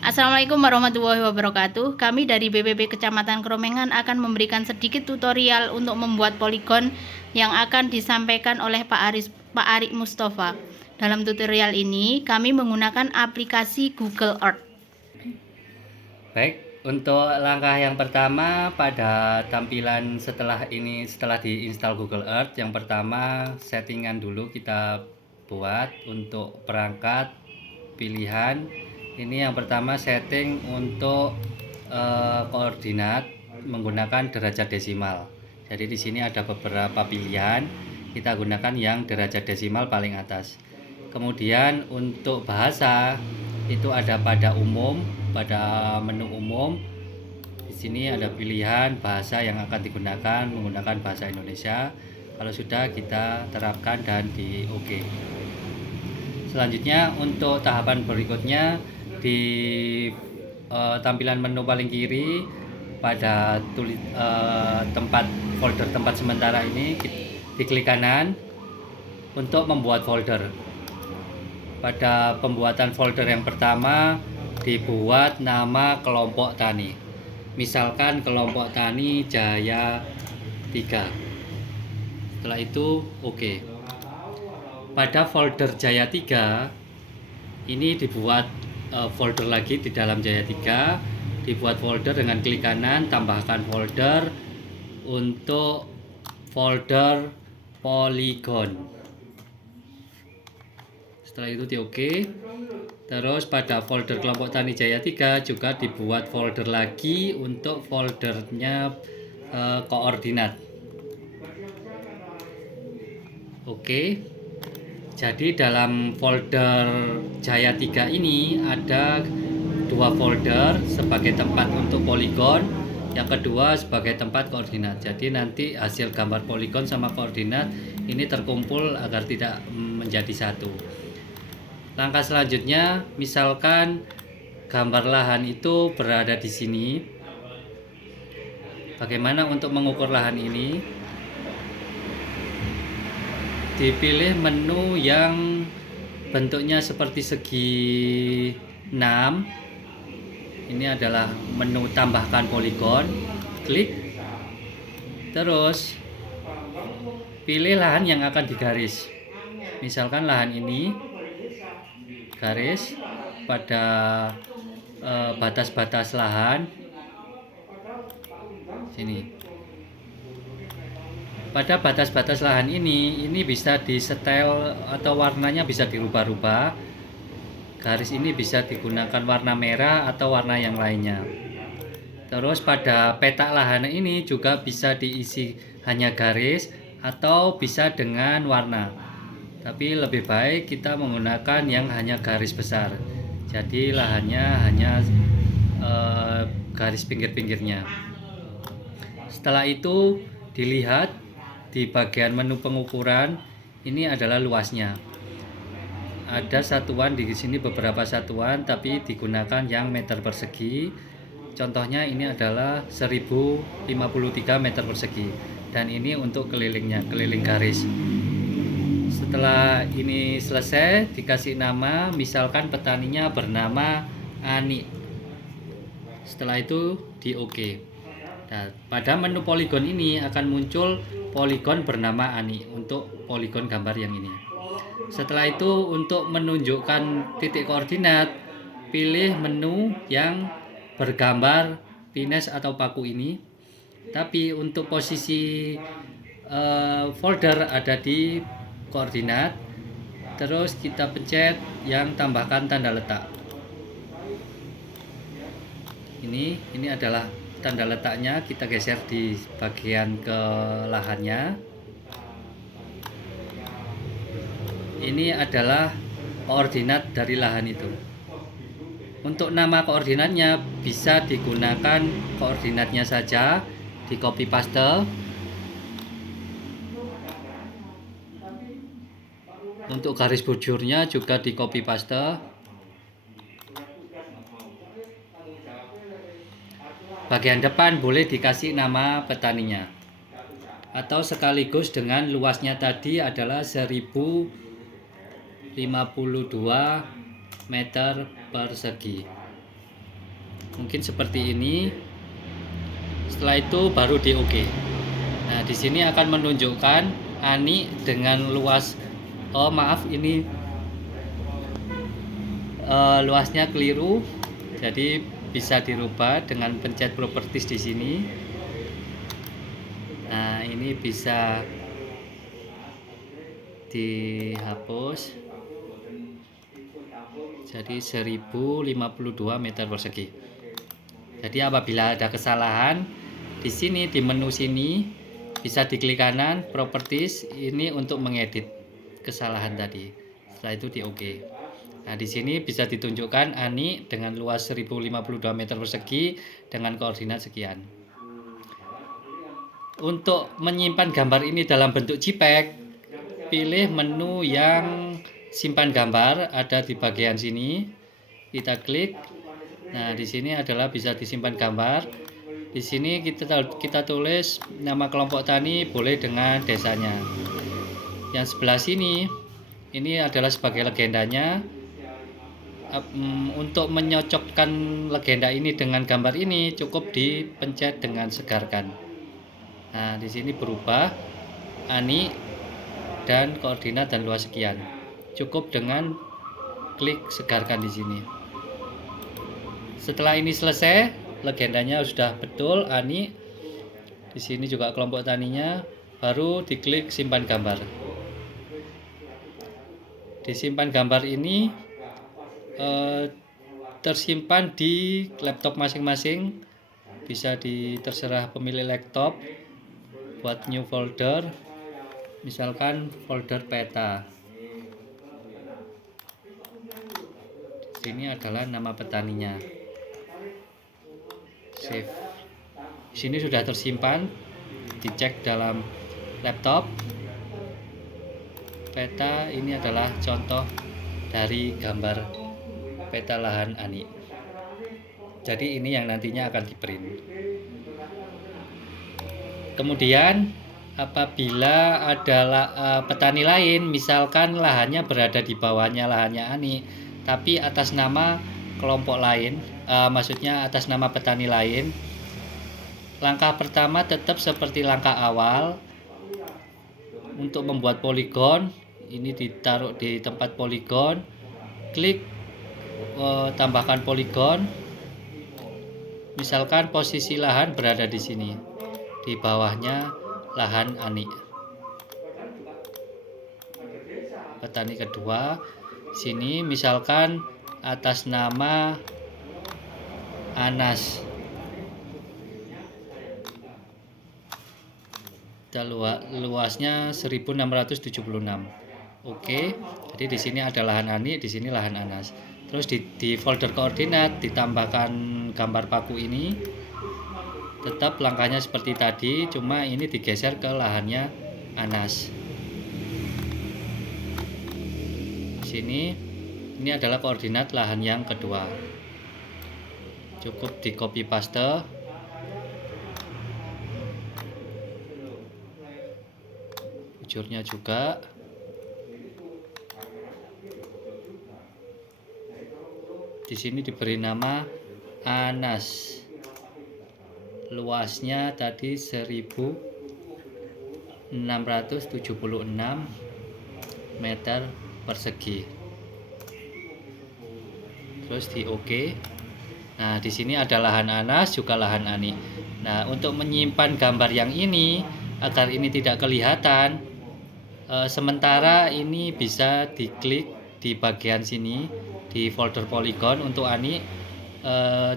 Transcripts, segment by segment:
Assalamualaikum warahmatullahi wabarakatuh. Kami dari BPP Kecamatan Kromengan akan memberikan sedikit tutorial untuk membuat poligon yang akan disampaikan oleh Pak Arik Mustafa. Dalam tutorial ini, kami menggunakan aplikasi Google Earth. Baik, untuk langkah yang pertama pada tampilan setelah diinstal Google Earth, yang pertama settingan dulu kita buat untuk perangkat pilihan. Ini yang pertama setting untuk koordinat menggunakan derajat desimal. Jadi di sini ada beberapa pilihan, kita gunakan yang derajat desimal paling atas. Kemudian untuk bahasa itu ada pada menu umum. Di sini ada pilihan bahasa yang akan digunakan menggunakan bahasa Indonesia. Kalau sudah kita terapkan dan di OK. Selanjutnya untuk tahapan berikutnya di tampilan menu paling kiri pada folder tempat sementara ini diklik kanan untuk membuat folder. Pada pembuatan folder yang pertama dibuat nama kelompok tani. Misalkan kelompok tani Jaya 3. Setelah itu OK. Pada folder Jaya 3 ini dibuat folder lagi di dalam Jaya 3, dibuat folder dengan klik kanan, tambahkan folder untuk folder poligon. Setelah itu di OK. Terus pada folder kelompok tani Jaya 3 juga dibuat folder lagi untuk foldernya koordinat. Oke. Jadi dalam folder Jaya 3 ini ada dua folder sebagai tempat untuk poligon, yang kedua sebagai tempat koordinat. Jadi nanti hasil gambar poligon sama koordinat ini terkumpul agar tidak menjadi satu. Langkah selanjutnya, misalkan gambar lahan itu berada di sini. Bagaimana untuk mengukur lahan ini? Dipilih menu yang bentuknya seperti segi 6. Ini adalah menu tambahkan poligon. Klik. Terus pilih lahan yang akan digaris. Misalkan lahan ini garis pada batas-batas lahan sini. Pada batas-batas lahan ini bisa disetel atau warnanya bisa dirubah-rubah. Garis ini bisa digunakan warna merah atau warna yang lainnya. Terus pada peta lahan ini juga bisa diisi hanya garis atau bisa dengan warna. Tapi lebih baik kita menggunakan yang hanya garis besar. Jadi lahannya hanya garis pinggir-pinggirnya. Setelah itu dilihat di bagian menu pengukuran, ini adalah luasnya. Ada satuan di sini, beberapa satuan, tapi digunakan yang meter persegi. Contohnya ini adalah 1053 meter persegi. Dan ini untuk kelilingnya, keliling garis. Setelah ini selesai, dikasih nama, misalkan petaninya bernama Ani. Setelah itu di OK. Nah, pada menu poligon ini akan muncul poligon bernama Ani untuk poligon gambar yang ini. Setelah itu untuk menunjukkan titik koordinat, pilih menu yang bergambar pines atau paku ini. Tapi untuk posisi folder ada di koordinat. Terus kita pencet yang tambahkan tanda letak. Ini adalah tanda letaknya, kita geser di bagian ke lahannya. Ini adalah koordinat dari lahan itu. Untuk nama koordinatnya bisa digunakan koordinatnya saja, di copy paste. Untuk garis bujurnya juga di copy paste. Bagian depan boleh dikasih nama petaninya, atau sekaligus dengan luasnya tadi adalah 1052 meter persegi. Mungkin seperti ini. Setelah itu baru di OK. Nah, di sini akan menunjukkan ANI dengan luas, oh maaf, ini luasnya keliru. Jadi bisa dirubah dengan pencet properties di sini. Nah, ini bisa dihapus. Jadi 1052 meter persegi. Jadi apabila ada kesalahan di sini, di menu sini bisa diklik kanan properties ini untuk mengedit kesalahan tadi. Setelah itu di OK. Nah, di sini bisa ditunjukkan ANI dengan luas 1052 meter persegi dengan koordinat sekian. Untuk menyimpan gambar ini dalam bentuk JPEG, pilih menu yang simpan gambar, ada di bagian sini. Kita klik. Nah, di sini adalah bisa disimpan gambar. Di sini kita tulis nama kelompok tani, boleh dengan desanya. Yang sebelah sini ini adalah sebagai legendanya. Untuk menyocokkan legenda ini dengan gambar ini cukup dipencet dengan segarkan. Nah, di sini berubah ANI dan koordinat dan luas sekian. Cukup dengan klik segarkan di sini. Setelah ini selesai, legendanya sudah betul ANI. Di sini juga kelompok taninya, baru diklik simpan gambar. Disimpan gambar ini tersimpan di laptop masing-masing. Bisa terserah pemilik laptop. Buat new folder, misalkan folder peta. Di sini adalah nama petaninya. Save. Di sini sudah tersimpan. Dicek dalam laptop. Peta ini adalah contoh dari gambar peta lahan ANI. Jadi ini yang nantinya akan di-print. Kemudian apabila ada petani lain, misalkan lahannya berada di bawahnya lahannya ANI, tapi atas nama kelompok lain, maksudnya atas nama petani lain, langkah pertama tetap seperti langkah awal. Untuk membuat poligon, ini ditaruh di tempat poligon, klik tambahkan poligon. Misalkan posisi lahan berada di sini, di bawahnya lahan ANI. Petani kedua, sini misalkan atas nama Anas. Luasnya 1676. Oke. Jadi di sini ada lahan ANI, di sini lahan Anas. Terus di folder koordinat ditambahkan gambar paku ini. Tetap langkahnya seperti tadi, cuma ini digeser ke lahannya Anas. Di sini ini adalah koordinat lahan yang kedua. Cukup di copy paste. Ujurnya juga. Di sini diberi nama Anas. Luasnya tadi 1676 meter persegi. Terus di OK. Nah, di sini ada lahan Anas, juga lahan ANI. Nah, untuk menyimpan gambar yang ini agar ini tidak kelihatan, sementara ini bisa diklik di bagian sini di folder poligon. Untuk ANI,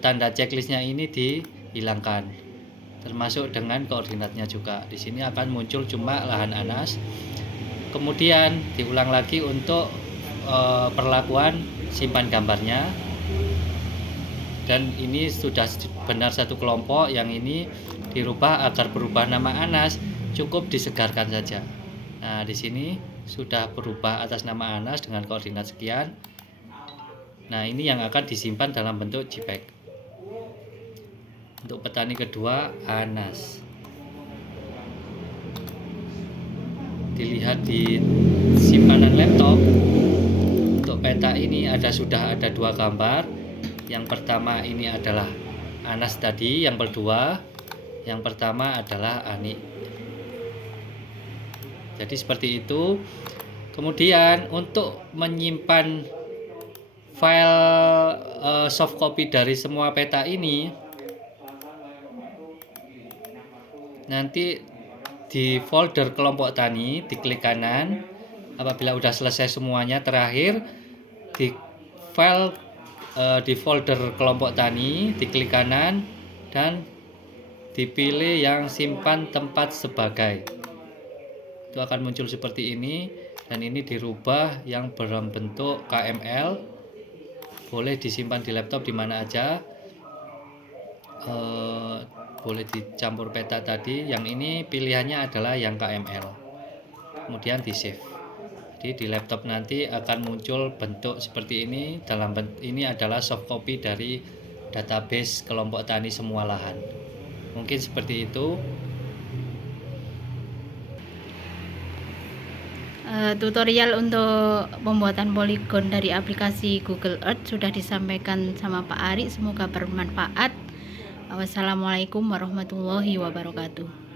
tanda checklistnya ini dihilangkan, termasuk dengan koordinatnya juga. Di sini akan muncul cuma lahan Anas. Kemudian diulang lagi untuk perlakuan simpan gambarnya. Dan ini sudah benar satu kelompok, yang ini dirubah agar berubah nama Anas, cukup disegarkan saja. Nah, di sini sudah berubah atas nama Anas dengan koordinat sekian. Nah, ini yang akan disimpan dalam bentuk JPEG. Untuk petani kedua Anas. Dilihat di simpanan laptop. Untuk peta ini sudah ada dua gambar. Yang pertama ini adalah Anas tadi, yang kedua, yang pertama adalah Ani. Jadi seperti itu. Kemudian untuk menyimpan file soft copy dari semua peta ini, nanti di folder kelompok tani diklik kanan. Apabila udah selesai semuanya, terakhir di file di folder kelompok tani diklik kanan dan dipilih yang simpan tempat sebagai. Itu akan muncul seperti ini, dan ini dirubah yang berbentuk KML. Boleh disimpan di laptop di mana aja. Boleh dicampur peta tadi. Yang ini pilihannya adalah yang KML. Kemudian di save. Jadi di laptop nanti akan muncul bentuk seperti ini. Ini adalah soft copy dari database kelompok tani semua lahan. Mungkin seperti itu. Tutorial untuk pembuatan poligon dari aplikasi Google Earth sudah disampaikan sama Pak Ari. Semoga bermanfaat. Wassalamualaikum warahmatullahi wabarakatuh.